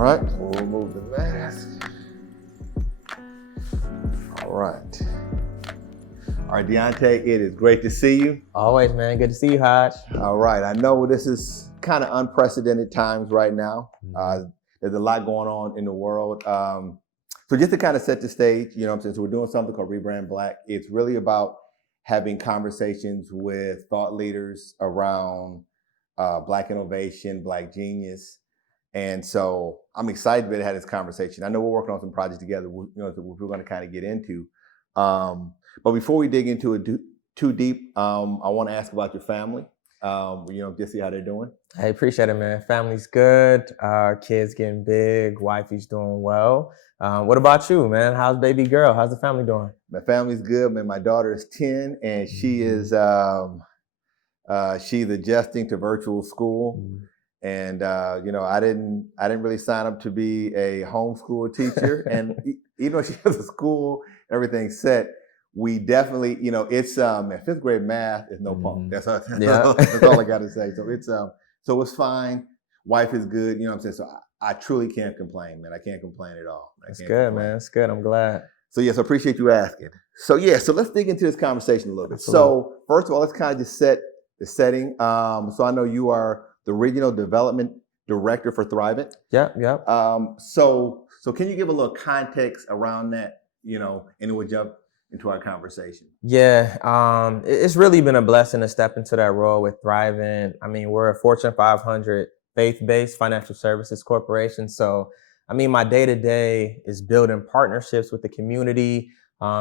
right, we'll remove the mask. All right. All right, DeAnte, it is great to see you. Always, man. Good to see you, Hodge. All right, I know this is kind of unprecedented times right now. There's a lot going on in the world. So just to kind of set the stage, you know what I'm saying? So we're doing something called Rebrand Black. It's really about having conversations with thought leaders around Black innovation, Black genius. And so I'm excited to be able to have this conversation. I know we're working on some projects together, you know, that we're going to kind of get into. But before we dig into it too deep, I want to ask about your family. You know, just see how they're doing. I appreciate it, man. Family's good. Kids getting big. Wifey's doing well. What about you, man? How's baby girl? How's the family doing? My family's good, man. My daughter is 10, and she is she's adjusting to virtual school. And you know, I didn't really sign up to be a homeschool teacher. And even though she has a school, everything's set, we definitely, you know, it's fifth grade math is no punk. That's all I got to say. So it's fine. Wife is good. You know what I'm saying? So I truly can't complain, man. I can't complain at all. That's good, man. That's good. I'm glad. So yes, I appreciate you asking. So so let's dig into this conversation a little bit. Absolutely. So first of all, let's kind of just set the setting. So I know you are the Regional Development Director for Thrivent. Yeah. So can you give a little context around that, you know, and then we'll jump into our conversation? Yeah. It's really been a blessing to step into that role with Thrivent. I mean, we're a Fortune 500 faith-based financial services corporation. So, I mean, my day-to-day is building partnerships with the community,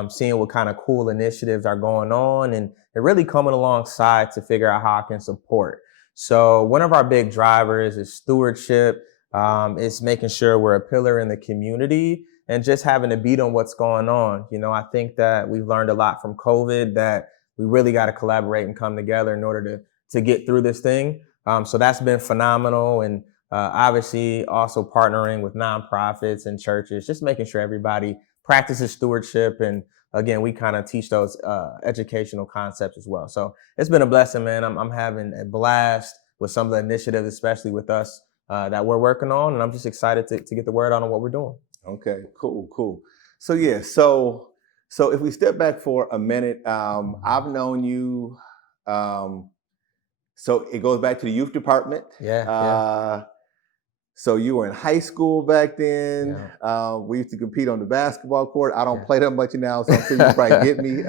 seeing what kind of cool initiatives are going on, and really coming alongside to figure out how I can support. So one of our big drivers is stewardship. It's making sure we're a pillar in the community and just having a beat on what's going on. You know, I think that we've learned a lot from COVID, that we really got to collaborate and come together in order to get through this thing. So that's been phenomenal. And obviously also partnering with nonprofits and churches, just making sure everybody practices stewardship. And again, we kind of teach those educational concepts as well. So it's been a blessing, man. I'm having a blast with some of the initiatives, especially with us that we're working on. And I'm just excited to get the word out on what we're doing. Okay, cool. So so if we step back for a minute, I've known you, so it goes back to the youth department. Yeah. So you were in high school back then. Yeah. We used to compete on the basketball court. I don't play that much now, so I'm sure you probably get me.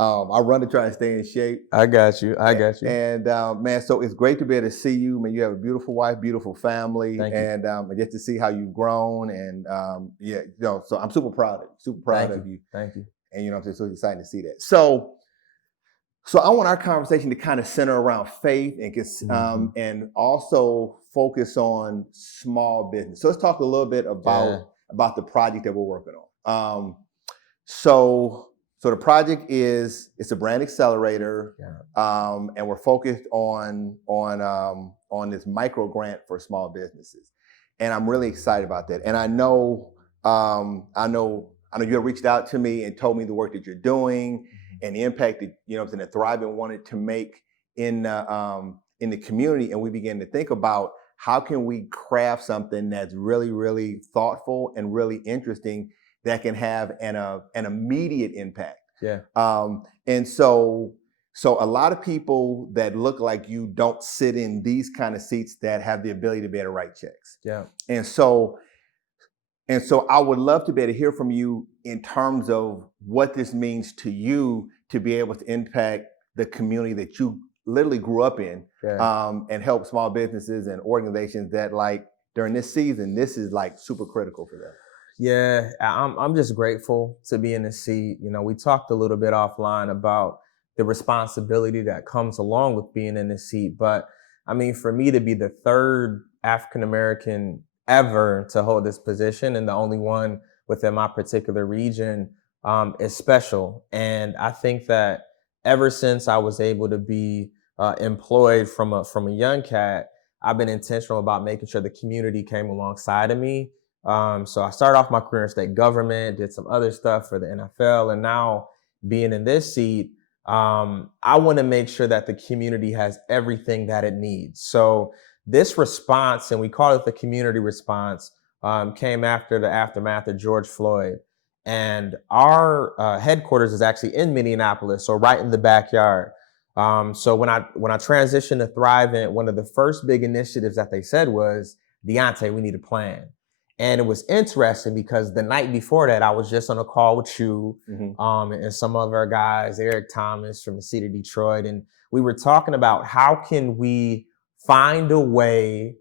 I run to try and stay in shape. I got you. And man, so it's great to be able to see you. Man, you have a beautiful wife, beautiful family, and just to see how you've grown. And you know, so I'm super proud of you. Thank you. And you know, I'm so excited to see that. So I want our conversation to kind of center around faith and also focus on small business. So let's talk a little bit about the project that we're working on. So the project it's a brand accelerator, and we're focused on this micro grant for small businesses, and I'm really excited about that. And I know you have reached out to me and told me the work that you're doing and the impact that, you know, that Thrivent wanted to make in the community. And we began to think about how can we craft something that's really, really thoughtful and really interesting that can have an immediate impact. Yeah. And so a lot of people that look like you don't sit in these kind of seats that have the ability to be able to write checks. Yeah. And so I would love to be able to hear from you in terms of what this means to you to be able to impact the community that you literally grew up in, and help small businesses and organizations that, like, during this season, this is like super critical for them. Yeah, I'm just grateful to be in the seat. You know, we talked a little bit offline about the responsibility that comes along with being in the seat. But I mean, for me to be the third African-American ever to hold this position and the only one within my particular region is special. And I think that ever since I was able to be employed from a young cat, I've been intentional about making sure the community came alongside of me. So I started off my career in state government, did some other stuff for the NFL, and now being in this seat, I want to make sure that the community has everything that it needs. So this response, and we call it the community response, came after the aftermath of George Floyd. And our headquarters is actually in Minneapolis, so right in the backyard. So when I transitioned to Thrivent, one of the first big initiatives that they said was, DeAnte, we need a plan. And it was interesting because the night before that, I was just on a call with you and some of our guys, Eric Thomas from the city of Detroit, and we were talking about how can we find a way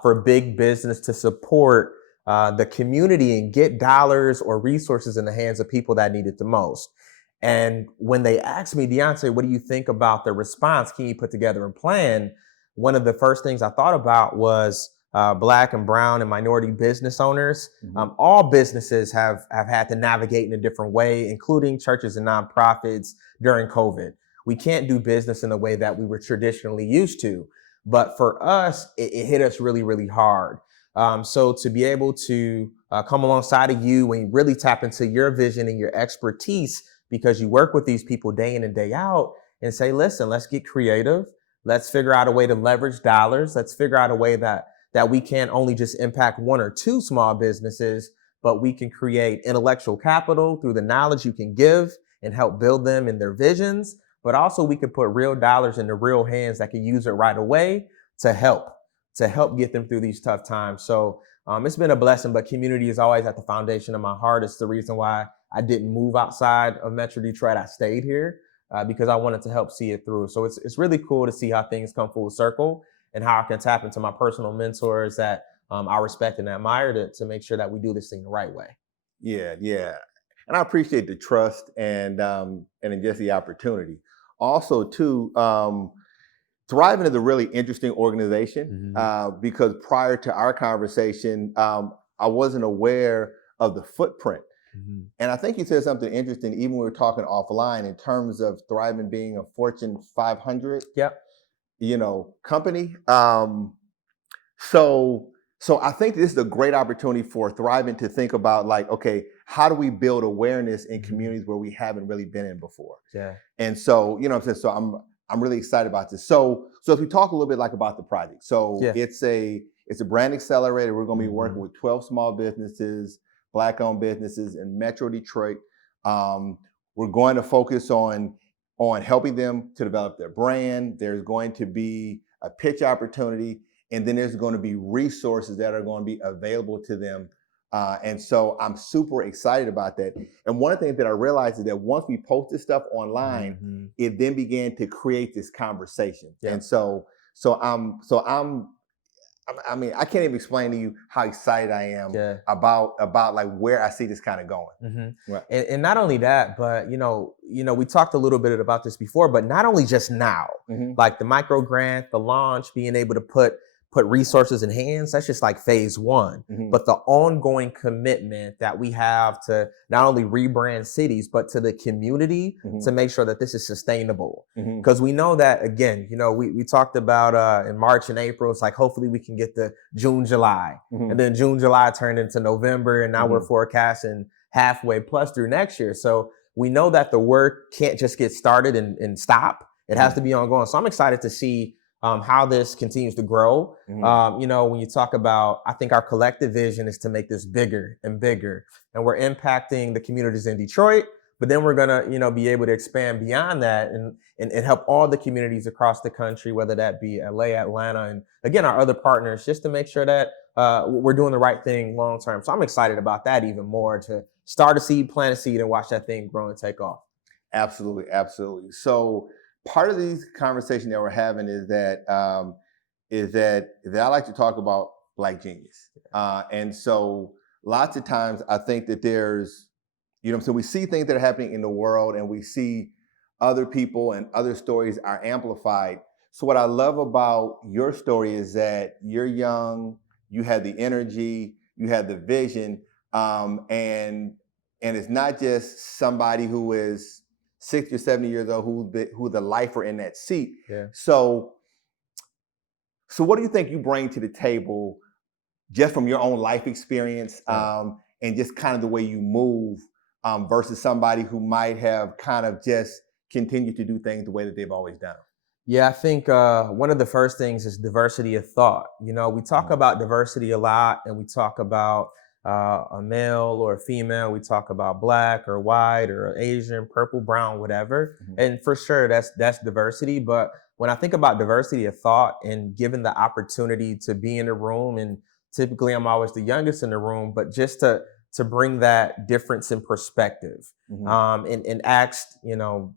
for big business to support the community and get dollars or resources in the hands of people that need it the most. And when they asked me, DeAnte, what do you think about the response? Can you put together a plan? One of the first things I thought about was Black and brown and minority business owners. All businesses have had to navigate in a different way, including churches and nonprofits during COVID. We can't do business in the way that we were traditionally used to. But for us, it hit us really, really hard. So to be able to come alongside of you and really tap into your vision and your expertise, because you work with these people day in and day out, and say, listen, let's get creative. Let's figure out a way to leverage dollars. Let's figure out a way that we can't only just impact one or two small businesses, but we can create intellectual capital through the knowledge you can give and help build them in their visions. But also we can put real dollars into real hands that can use it right away to help get them through these tough times. So it's been a blessing, but community is always at the foundation of my heart. It's the reason why I didn't move outside of Metro Detroit. I stayed here because I wanted to help see it through. So it's really cool to see how things come full circle and how I can tap into my personal mentors that I respect and admire to make sure that we do this thing the right way. Yeah. And I appreciate the trust and just the opportunity. Also, too, Thrivent is a really interesting organization because prior to our conversation, I wasn't aware of the footprint. And I think you said something interesting, even when we were talking offline, in terms of Thrivent being a Fortune 500 company. So I think this is a great opportunity for Thrivent to think about, like, okay, how do we build awareness in communities where we haven't really been in before? Yeah. And so, you know what I'm saying? So I'm really excited about this. So if we talk a little bit like about the project. So it's a brand accelerator. We're going to be working with 12 small businesses, Black-owned businesses in Metro Detroit. We're going to focus on helping them to develop their brand. There's going to be a pitch opportunity, and then there's going to be resources that are going to be available to them. And so I'm super excited about that. And one of the things that I realized is that once we post this stuff online, it then began to create this conversation. Yeah. And I mean, I can't even explain to you how excited I am about like where I see this kind of going. Right. And not only that, but you know, we talked a little bit about this before, but not only just now, like the micro grant, the launch, being able to put resources in hands, that's just like phase one. But the ongoing commitment that we have to not only rebrand cities, but to the community to make sure that this is sustainable. Because we know that, again, we talked about in March and April, it's like, hopefully we can get to June, July. And then June, July turned into November, and now we're forecasting halfway plus through next year. So we know that the work can't just get started and stop. It has to be ongoing. So I'm excited to see how this continues to grow. When you talk about, I think our collective vision is to make this bigger and bigger, and we're impacting the communities in Detroit, but then we're gonna, be able to expand beyond that and help all the communities across the country, whether that be LA, Atlanta, and again, our other partners, just to make sure that we're doing the right thing long term. So I'm excited about that even more, to start a seed, plant a seed, and watch that thing grow and take off. Absolutely. So part of these conversations that we're having is that I like to talk about Black genius. And so lots of times I think that there's, so we see things that are happening in the world, and we see other people and other stories are amplified. So what I love about your story is that you're young, you have the energy, you have the vision, and it's not just somebody who is 60 or 70 years old who's the lifer in that seat. Yeah. So what do you think you bring to the table, just from your own life experience, and just kind of the way you move, versus somebody who might have kind of just continued to do things the way that they've always done them? Yeah, I think one of the first things is diversity of thought. You know, we talk about diversity a lot, and we talk about a male or a female. We talk about black or white or Asian, purple, brown, whatever. Mhm. And for sure, that's diversity. But when I think about diversity of thought and given the opportunity to be in a room, and typically I'm always the youngest in the room, but just to bring that difference in perspective, Mhm. and asked, you know,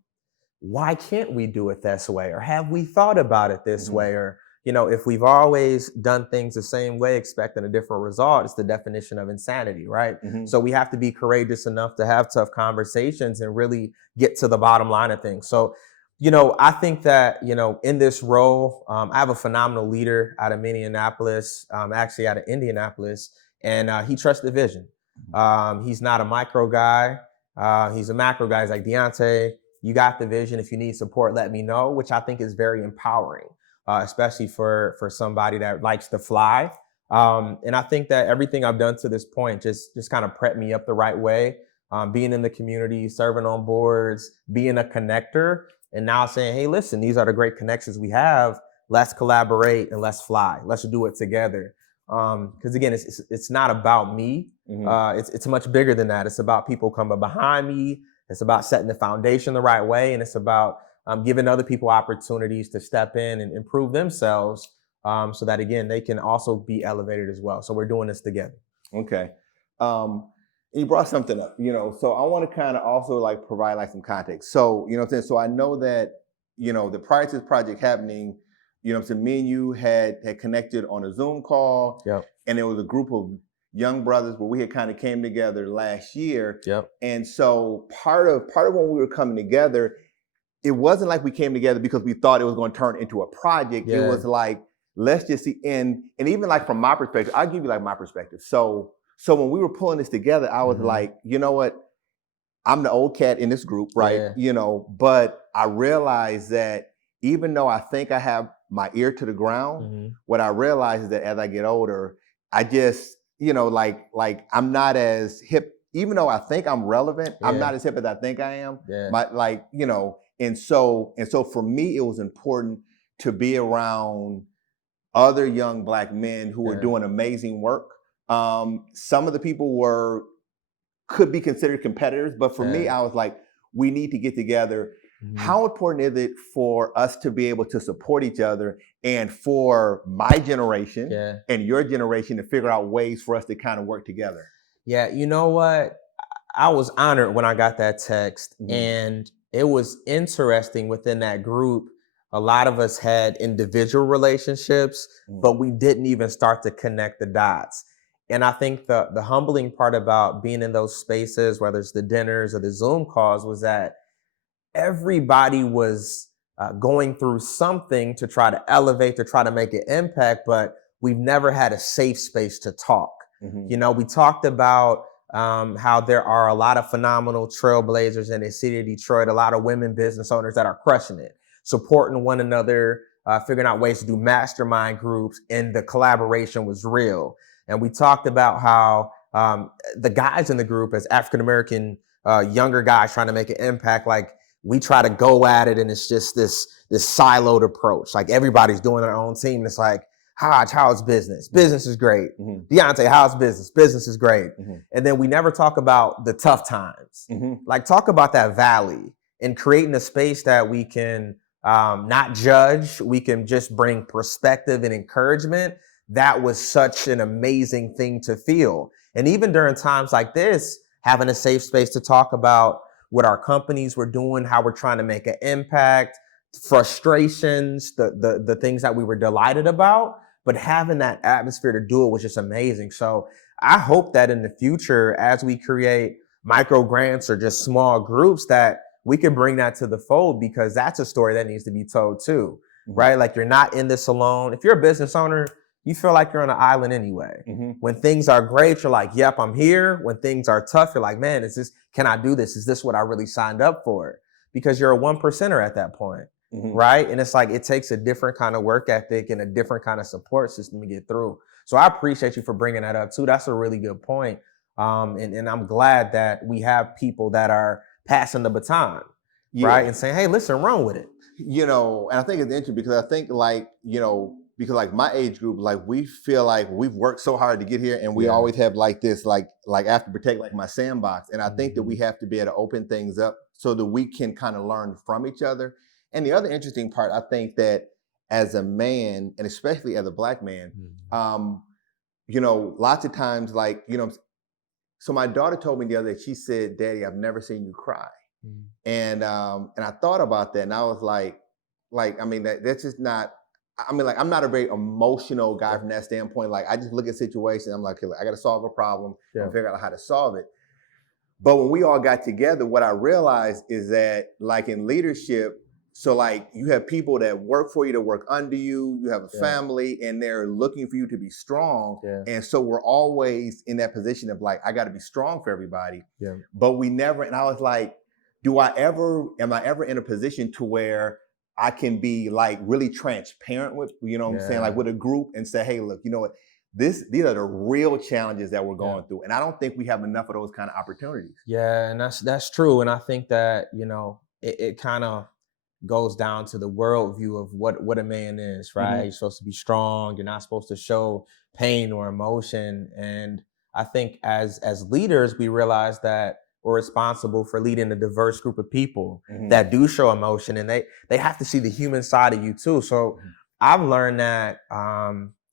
why can't we do it this way? Or have we thought about it this Mhm. way? Or, you know, if we've always done things the same way, expecting a different result, it's the definition of insanity, right? Mhm. So we have to be courageous enough to have tough conversations and really get to the bottom line of things. So, you know, I think that, you know, in this role, I have a phenomenal leader out of Minneapolis, actually out of Indianapolis, and he trusts the vision. He's not a micro guy. He's a macro guy. He's like, DeAnte, you got the vision. If you need support, let me know, which I think is very empowering, especially for somebody that likes to fly. And I think that everything I've done to this point just kind of prepped me up the right way. Being in the community, serving on boards, being a connector, and now saying, hey, listen, these are the great connections we have. Let's collaborate and let's fly. Let's do it together. Because again, it's not about me. Mhm. It's much bigger than that. It's about people coming behind me. It's about setting the foundation the right way, and it's about giving other people opportunities to step in and improve themselves, so that again they can also be elevated as well. So we're doing this together. Okay. You brought something up, so I want to kind of also like provide like some context. So, what I'm saying? So I know that, the prior to this project happening, so me and you had connected on a Zoom call, Yep. and there was a group of young brothers where we had kind of came together last year. Yep. And so part of when we were coming together, it wasn't like we came together because we thought it was going to turn into a project. Yeah. It was like, let's just see. And even like from my perspective, I'll give you like my perspective. So when we were pulling this together, I was like, you know what? I'm the old cat in this group, right? Yeah. But I realized that even though I think I have my ear to the ground, what I realize is that as I get older, I just, like I'm not as hip, even though I think I'm relevant, I'm not as hip as I think I am. Yeah. And so for me, it was important to be around other young Black men who were doing amazing work. Some of the people could be considered competitors, but for me, I was like, we need to get together. How important is it for us to be able to support each other, and for my generation and your generation to figure out ways for us to kind of work together? Yeah, you know what? I was honored when I got that text, and it was interesting within that group. A lot of us had individual relationships, but we didn't even start to connect the dots. And I think the humbling part about being in those spaces, whether it's the dinners or the Zoom calls, was that everybody was going through something to try to elevate, to try to make an impact, but we've never had a safe space to talk. You know, we talked about how there are a lot of phenomenal trailblazers in the city of Detroit, a lot of women business owners that are crushing it, supporting one another, figuring out ways to do mastermind groups, and the collaboration was real. And we talked about how the guys in the group, as African-American younger guys trying to make an impact, like we try to go at it, and it's just this siloed approach. Like everybody's doing their own team. And it's like, Hodge, how's business? Business is great. DeAnte, how's business? Business is great. And then we never talk about the tough times. Like talk about that valley, and creating a space that we can not judge. We can just bring perspective and encouragement. That was such an amazing thing to feel. And even during times like this, having a safe space to talk about what our companies were doing, how we're trying to make an impact, frustrations, the things that we were delighted about, but having that atmosphere to do it was just amazing. So I hope that in the future, as we create micro grants or just small groups, that we can bring that to the fold, because that's a story that needs to be told too, right? Like you're not in this alone. If you're a business owner, you feel like you're on an island anyway. When things are great, you're like, yep, I'm here. When things are tough, you're like, man, can I do this? Is this what I really signed up for? Because you're a 1%er at that point. Right. And it's like, it takes a different kind of work ethic and a different kind of support system to get through. So I appreciate you for bringing that up too. That's a really good point. And I'm glad that we have people that are passing the baton, right? And saying, hey, listen, run with it. And I think it's interesting because I think because like my age group, like we feel like we've worked so hard to get here, and we always have like this, like I have to protect like my sandbox. And I think that we have to be able to open things up so that we can kind of learn from each other. And the other interesting part, I think that as a man, and especially as a Black man, lots of times, so my daughter told me the other day, she said, "Daddy, I've never seen you cry." And I thought about that, and I was like, I mean, that's just not. I mean, like, I'm not a very emotional guy from that standpoint. Like, I just look at situations. I'm like, I got to solve a problem and figure out how to solve it. But when we all got together, what I realized is that, like in leadership, so like you have people that work for you, that work under you. You have a family, and they're looking for you to be strong. And so we're always in that position of like, I got to be strong for everybody. But we never. And I was like, am I ever in a position to where I can be like really transparent with, what I'm saying, like with a group and say, hey, look, you know what, these are the real challenges that we're going through. And I don't think we have enough of those kind of opportunities. Yeah, and that's true. And I think that, it kind of goes down to the worldview of what a man is, right? You're supposed to be strong. You're not supposed to show pain or emotion. And I think as leaders, we realize that we're responsible for leading a diverse group of people that do show emotion, and they have to see the human side of you too. So I've learned that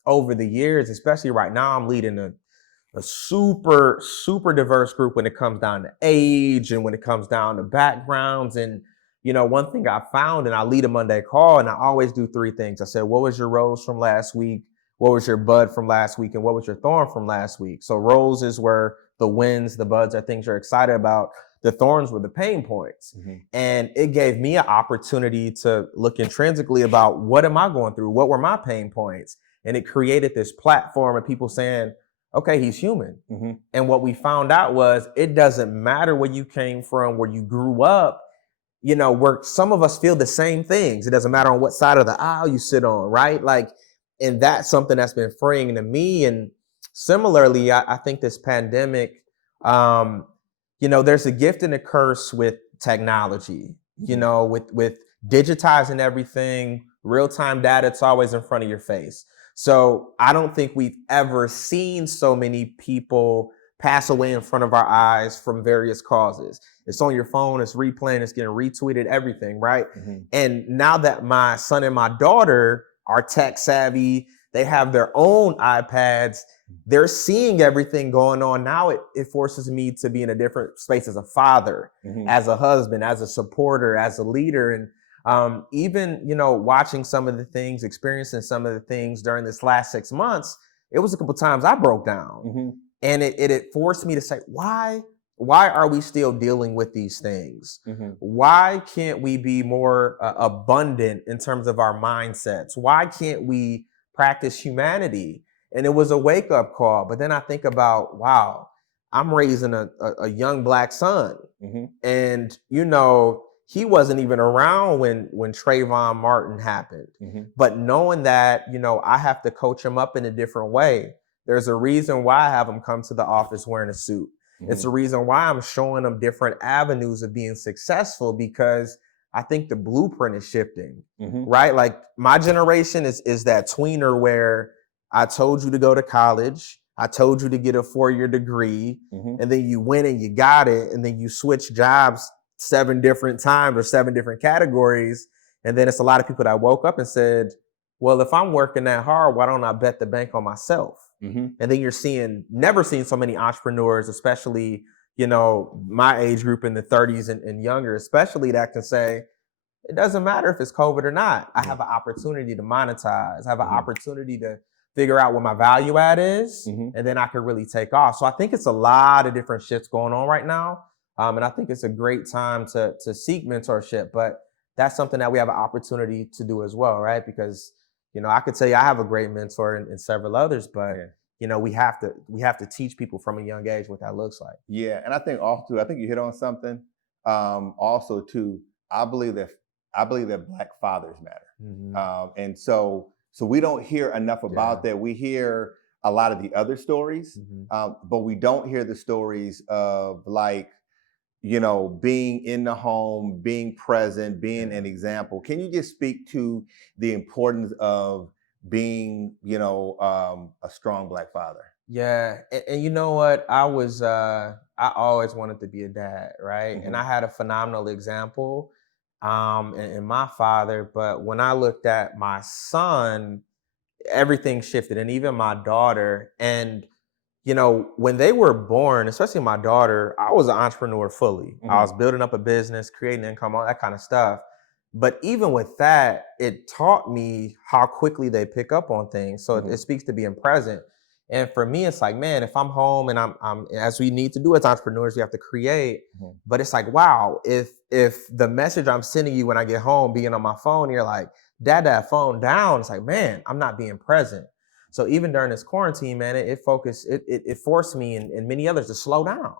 over the years, especially right now, I'm leading a super, super diverse group when it comes down to age and when it comes down to backgrounds. And, one thing I found, and I lead a Monday call, and I always do three things. I said, what was your rose from last week? What was your bud from last week? And what was your thorn from last week? So roses were the wins, the buds are things you're excited about. The thorns were the pain points. And it gave me an opportunity to look intrinsically about what am I going through? What were my pain points? And it created this platform of people saying, okay, he's human. And what we found out was it doesn't matter where you came from, where you grew up, where some of us feel the same things. It doesn't matter on what side of the aisle you sit on, right? Like, and that's something that's been freeing to me. And similarly, I think this pandemic, there's a gift and a curse with technology, with digitizing everything, real-time data, it's always in front of your face. So I don't think we've ever seen so many people pass away in front of our eyes from various causes. It's on your phone, it's replaying, it's getting retweeted, everything, right? And now that my son and my daughter are tech savvy, they have their own iPads, they're seeing everything going on. Now it forces me to be in a different space as a father, as a husband, as a supporter, as a leader. And even, watching some of the things, experiencing some of the things during this last 6 months, it was a couple times I broke down. And it forced me to say, why are we still dealing with these things? Why can't we be more abundant in terms of our mindsets? Why can't we practice humanity? And it was a wake-up call. But then I think about, wow, I'm raising a young Black son. And, he wasn't even around when Trayvon Martin happened. But knowing that, I have to coach him up in a different way. There's a reason why I have him come to the office wearing a suit. It's a reason why I'm showing them different avenues of being successful, because I think the blueprint is shifting, right? Like my generation is that tweener where I told you to go to college. I told you to get a 4-year degree, and then you went and you got it, and then you switch jobs 7 different times or 7 different categories. And then it's a lot of people that woke up and said, well, if I'm working that hard, why don't I bet the bank on myself? And then you're never seen so many entrepreneurs, especially, my age group in the 30s and younger, especially, that can say, it doesn't matter if it's COVID or not. I have an opportunity to monetize. I have an opportunity to figure out what my value add is, and then I can really take off. So I think it's a lot of different shits going on right now. And I think it's a great time to seek mentorship, but that's something that we have an opportunity to do as well, right? Because, I could tell you I have a great mentor and several others, but we have to teach people from a young age what that looks like. Yeah, and I think also, I think you hit on something. Also, too, I believe that Black fathers matter, and so we don't hear enough about that. We hear a lot of the other stories, but we don't hear the stories of like being in the home, being present, being an example. Can you just speak to the importance of being, a strong Black father? Yeah, and you know what? I always wanted to be a dad, right? And I Hmm. had a phenomenal example, in my father. But when I looked at my son, everything shifted, and even my daughter. And when they were born, especially my daughter, I was an entrepreneur fully. I was Hmm. building up a business, creating income, all that kind of stuff. But even with that, it taught me how quickly they pick up on things. So it Hmm. speaks to being present. And for me, it's like, man, if I'm home and I'm as we need to do as entrepreneurs, we have to create. Hmm. But it's like, wow, if the message I'm sending you when I get home, being on my phone, you're like, dad, phone down. It's like, man, I'm not being present. So even during this quarantine, man, it forced me and many others to slow down.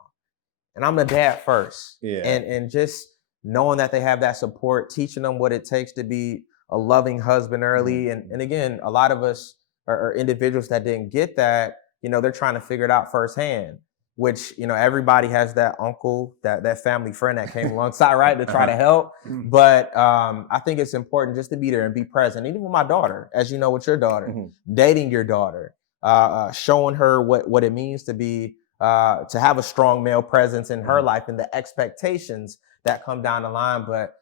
And I'm the dad first. Yeah. And just knowing that they have that support, teaching them what it takes to be a loving husband Hmm. early. And again, a lot of us are individuals that didn't get that, they're trying to figure it out firsthand. Which, everybody has that uncle, that family friend that came alongside, right, to try Uh-huh. to help. But I think it's important just to be there and be present. Even with my daughter, as you know, with your daughter, Hmm. dating your daughter, showing her what it means to have a strong male presence in her Hmm. life and the expectations that come down the line. But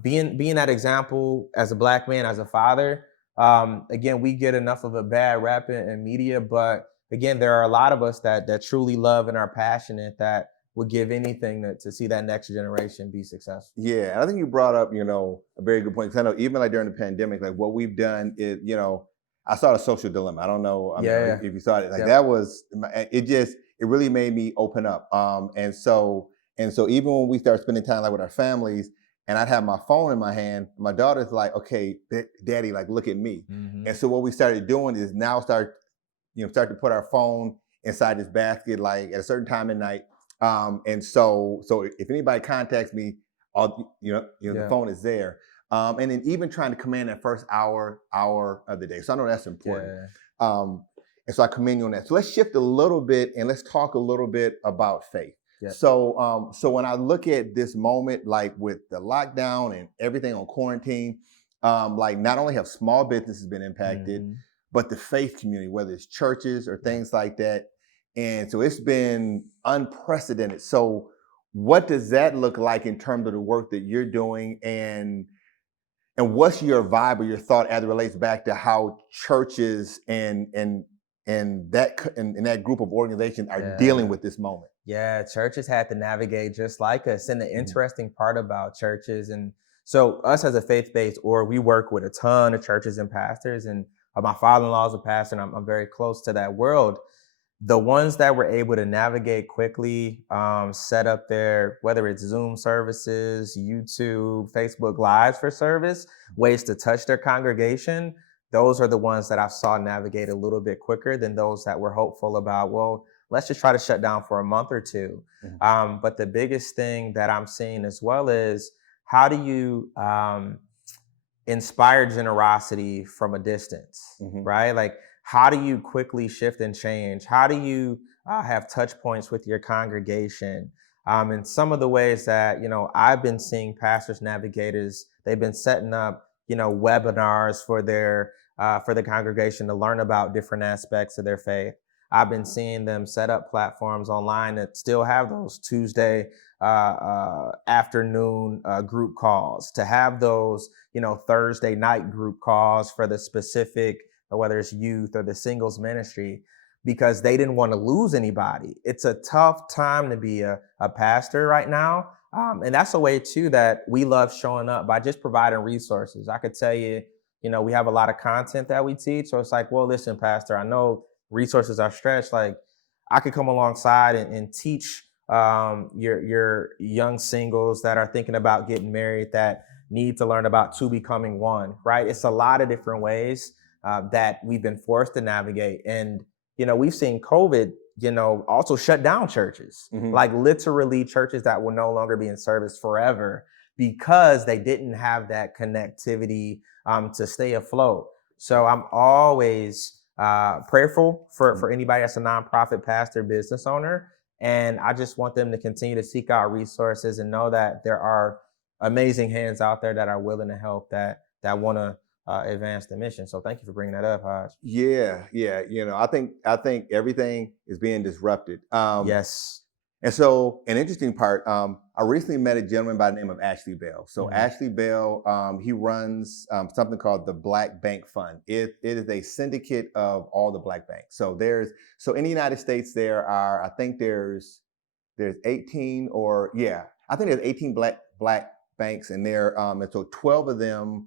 being that example as a Black man, as a father, again, we get enough of a bad rap in media, but again, there are a lot of us that truly love and are passionate that would give anything to see that next generation be successful. Yeah, and I think you brought up, a very good point. 'Cause I know even like during the pandemic, like what we've done is, I saw a social dilemma. I don't know, I mean, Yeah. if you saw it, like Yep. that was, it really made me open up. And so even when we start spending time like with our families, and I'd have my phone in my hand, my daughter's like, okay, daddy, like look at me. Mm-hmm. And so what we started doing is now start to put our phone inside this basket, like at a certain time at night. And so if anybody contacts me, the Yeah. phone is there. And then even trying to command that first hour of the day. So I know that's important. Yeah. Um, and so I commend you on that. So let's shift a little bit and let's talk a little bit about faith. Yeah. So when I look at this moment, like with the lockdown and everything on quarantine, like not only have small businesses been impacted, Mm-hmm. but the faith community, whether it's churches or Yeah. things like that. And so it's been unprecedented. So what does that look like in terms of the work that you're doing, and what's your vibe or your thought as it relates back to how churches and that group of organizations are dealing Yeah. with this moment? Yeah, churches had to navigate just like us. And the Mhm. interesting part about churches, and so us as a faith-based org, we work with a ton of churches and pastors. And my father-in-law is a pastor, and I'm very close to that world. The ones that were able to navigate quickly, set up their, whether it's Zoom services, YouTube, Facebook Lives for service, ways to touch their congregation. Those are the ones that I saw navigate a little bit quicker than those that were hopeful about, well, let's just try to shut down for a month or two. Mhm. But the biggest thing that I'm seeing as well is, how do you inspire generosity from a distance, Mhm. right? Like, how do you quickly shift and change? How do you have touch points with your congregation? And some of the ways that, I've been seeing pastors, navigators, they've been setting up, webinars for the congregation to learn about different aspects of their faith. I've been seeing them set up platforms online that still have those Tuesday afternoon group calls, to have those, Thursday night group calls for the specific, whether it's youth or the singles ministry, because they didn't want to lose anybody. It's a tough time to be a pastor right now. And that's a way too that we love showing up by just providing resources. I could tell you, we have a lot of content that we teach. So it's like, well, listen, pastor, I know resources are stretched. Like, I could come alongside and teach your young singles that are thinking about getting married, that need to learn about two becoming one, right? It's a lot of different ways that we've been forced to navigate. And, we've seen COVID, also shut down churches, Mhm. like literally churches that will no longer be in service forever because they didn't have that connectivity to stay afloat. So I'm always prayerful for anybody that's a nonprofit pastor, business owner. And I just want them to continue to seek out resources and know that there are amazing hands out there that are willing to help, that want to advance the mission. So thank you for bringing that up, Hodge. Yeah, yeah. I think everything is being disrupted. Yes. And so, an interesting part, I recently met a gentleman by the name of Ashley Bell. So, Ashley Bell, he runs something called the Black Bank Fund. It is a syndicate of all the black banks. So in the United States, I think there's 18 I think there's 18 black banks, and and so 12 of them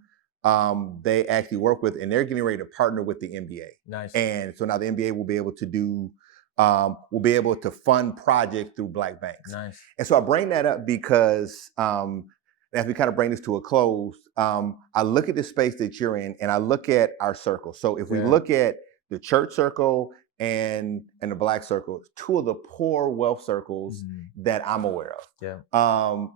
they actually work with, and they're getting ready to partner with the NBA. Nice. And so now the NBA will be able to fund projects through black banks. Nice. And so I bring that up because as we kind of bring this to a close, I look at the space that you're in, and I look at our circle. So if we look at the church circle and the black circle, two of the poor wealth circles that I'm aware of. Yeah.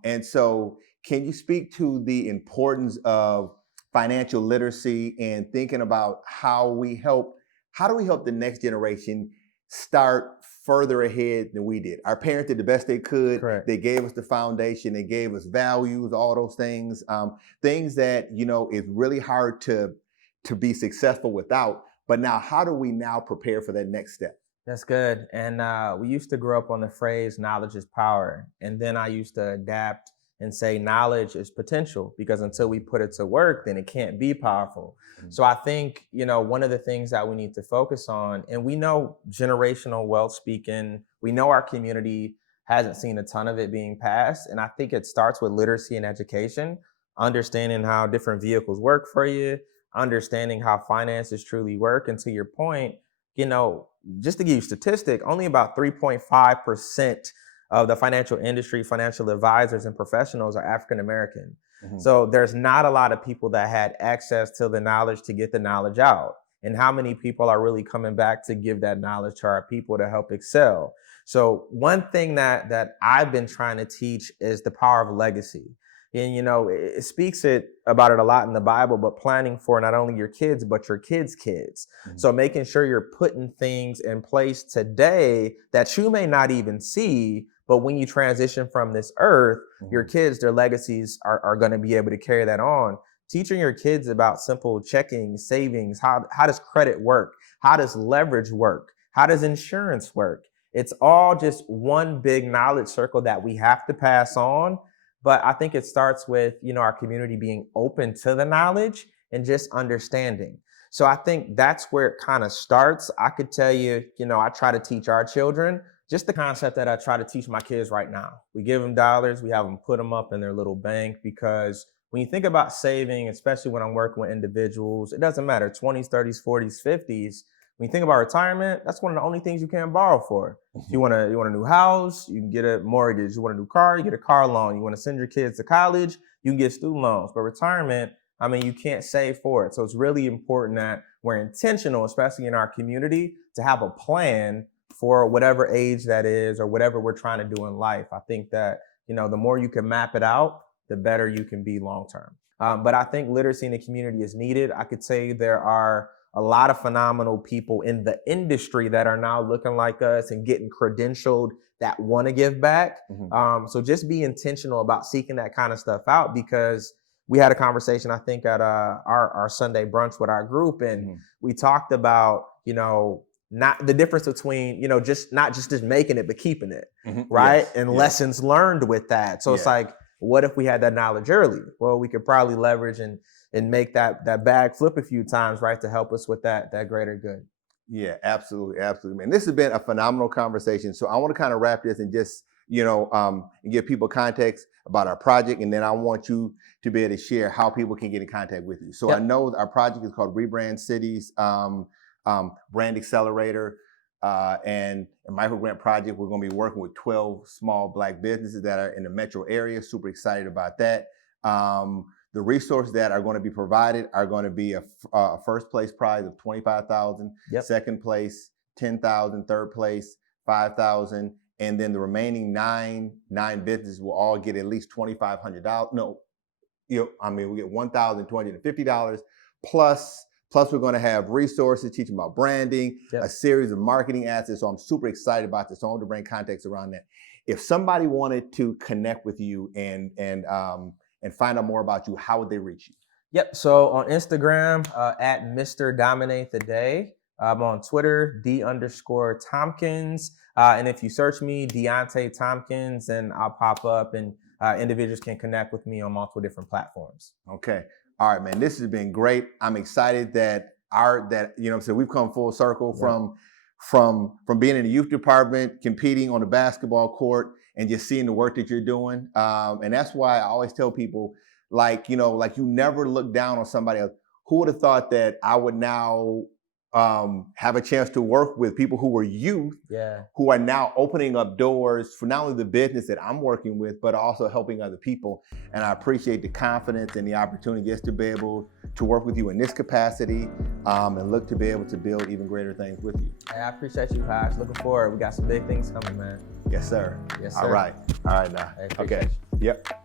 And so can you speak to the importance of financial literacy and thinking about how do we help the next generation start further ahead than we did? Our parents did the best they could. Correct. They gave us the foundation. They gave us values, all those things, things that, is really hard to be successful without. But now, how do we now prepare for that next step? That's good. And we used to grow up on the phrase knowledge is power. And then I used to adapt and say knowledge is potential, because until we put it to work, then it can't be powerful. So I think, one of the things that we need to focus on, and we know generational wealth speaking, we know our community hasn't seen a ton of it being passed. And I think it starts with literacy and education, understanding how different vehicles work for you, understanding how finances truly work. And to your point, just to give you a statistic, only about 3.5% of the financial industry, financial advisors and professionals are African American. So there's not a lot of people that had access to the knowledge to get the knowledge out. And how many people are really coming back to give that knowledge to our people to help excel? So one thing that I've been trying to teach is the power of legacy. And, it speaks about it a lot in the Bible, but planning for not only your kids, but your kids' kids. So making sure you're putting things in place today that you may not even see, but when you transition from this earth, your kids, their legacies are going to be able to carry that on. Teaching your kids about simple checking, savings, how does credit work? How does leverage work? How does insurance work? It's all just one big knowledge circle that we have to pass on. But I think it starts with, our community being open to the knowledge and just understanding. So I think that's where it kind of starts. I could tell you, I try to teach our children just the concept that I try to teach my kids right now. We give them dollars, we have them put them up in their little bank, because when you think about saving, especially when I'm working with individuals, it doesn't matter, 20s, 30s, 40s, 50s. When you think about retirement, that's one of the only things you can't borrow for. If you want a new house, you can get a mortgage. You want a new car, you get a car loan. You want to send your kids to college, you can get student loans. But retirement, you can't save for it. So it's really important that we're intentional, especially in our community, to have a plan for whatever age that is or whatever we're trying to do in life. I think that, the more you can map it out, the better you can be long-term. But I think literacy in the community is needed. I could say there are a lot of phenomenal people in the industry that are now looking like us and getting credentialed that want to give back. So just be intentional about seeking that kind of stuff out, because we had a conversation, I think, at our Sunday brunch with our group, and we talked about, not the difference between, just not just making it, but keeping it, right? Yes. And lessons learned with that. So it's like, what if we had that knowledge early? Well, we could probably leverage and make that bag flip a few times, right, to help us with that greater good. Yeah, absolutely, absolutely, man. This has been a phenomenal conversation. So I want to kind of wrap this and just, and give people context about our project, and then I want you to be able to share how people can get in contact with you. So I know our project is called Rebrand Cities, Brand Accelerator, and a micro grant project. We're going to be working with 12 small Black businesses that are in the metro area. Super excited about that. The resources that are going to be provided are going to be a first place prize of $25,000, second place $10,000, third place $5,000, and then the remaining nine businesses will all get at least $2,500. No, we get $1,250 plus Plus, we're going to have resources teaching about branding, a series of marketing assets. So I'm super excited about this. So I want to bring context around that. If somebody wanted to connect with you and find out more about you, how would they reach you? Yep. So on Instagram, at Mr. Dominate the Day. I'm on Twitter, D_Thompkins. And if you search me, DeAnte Thompkins, and I'll pop up, and individuals can connect with me on multiple different platforms. Okay. All right, man. This has been great. I'm excited that we've come full circle from being in the youth department, competing on the basketball court, and just seeing the work that you're doing. And that's why I always tell people, you never look down on somebody else. Who would have thought that I would now have a chance to work with people who were youth, who are now opening up doors for not only the business that I'm working with, but also helping other people. And I appreciate the confidence and the opportunity just to be able to work with you in this capacity, and look to be able to build even greater things with you. Hey, I appreciate you, Josh. Looking forward. We got some big things coming, man. Yes, sir. Yes, sir. All right now. Hey, okay. You. Yep.